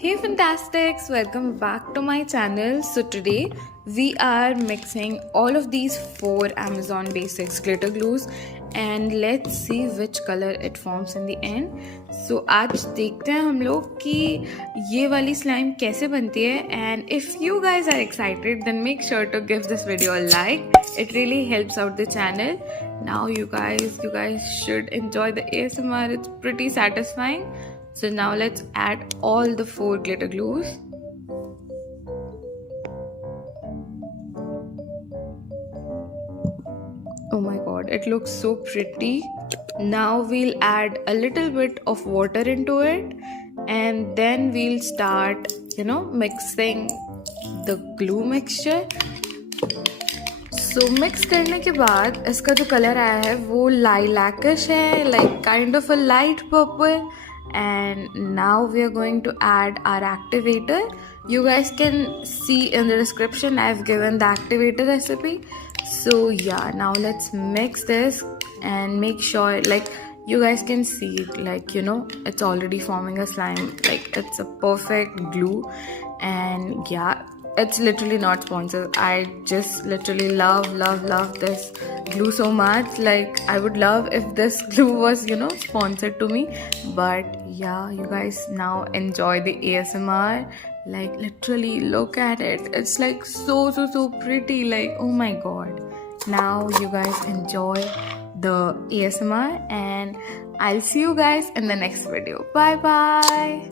Hey Fantastics, welcome back to my channel. So today we are mixing all of these four Amazon Basics glitter glues and let's see which color it forms in the end. So आज देखते हैं हम लोग कि ये वाली slime कैसे बनती है and if you guys are excited then make sure to give this video a like. It really helps out the channel. Now you guys should enjoy the ASMR. It's pretty satisfying. So now let's add all the four glitter glues. Oh my god, it looks so pretty. Now we'll add a little bit of water into it and then we'll start, mixing the glue mixture. So mix करने के बाद इसका जो colour आया है वो lilacish है, like kind of a light purple. And now we are going to add our activator. You guys can see in the description I've given the activator recipe. So yeah, now let's mix this and make sure like you guys can see it, like it's already forming a slime, like it's a perfect glue. And yeah, it's literally not sponsored. I just literally love this glue so much. Like I would love if this glue was sponsored to me. But yeah, you guys now enjoy the ASMR. Like literally look at it. It's like so pretty. Like oh my god. Now you guys enjoy the ASMR and I'll see you guys in the next video. Bye bye.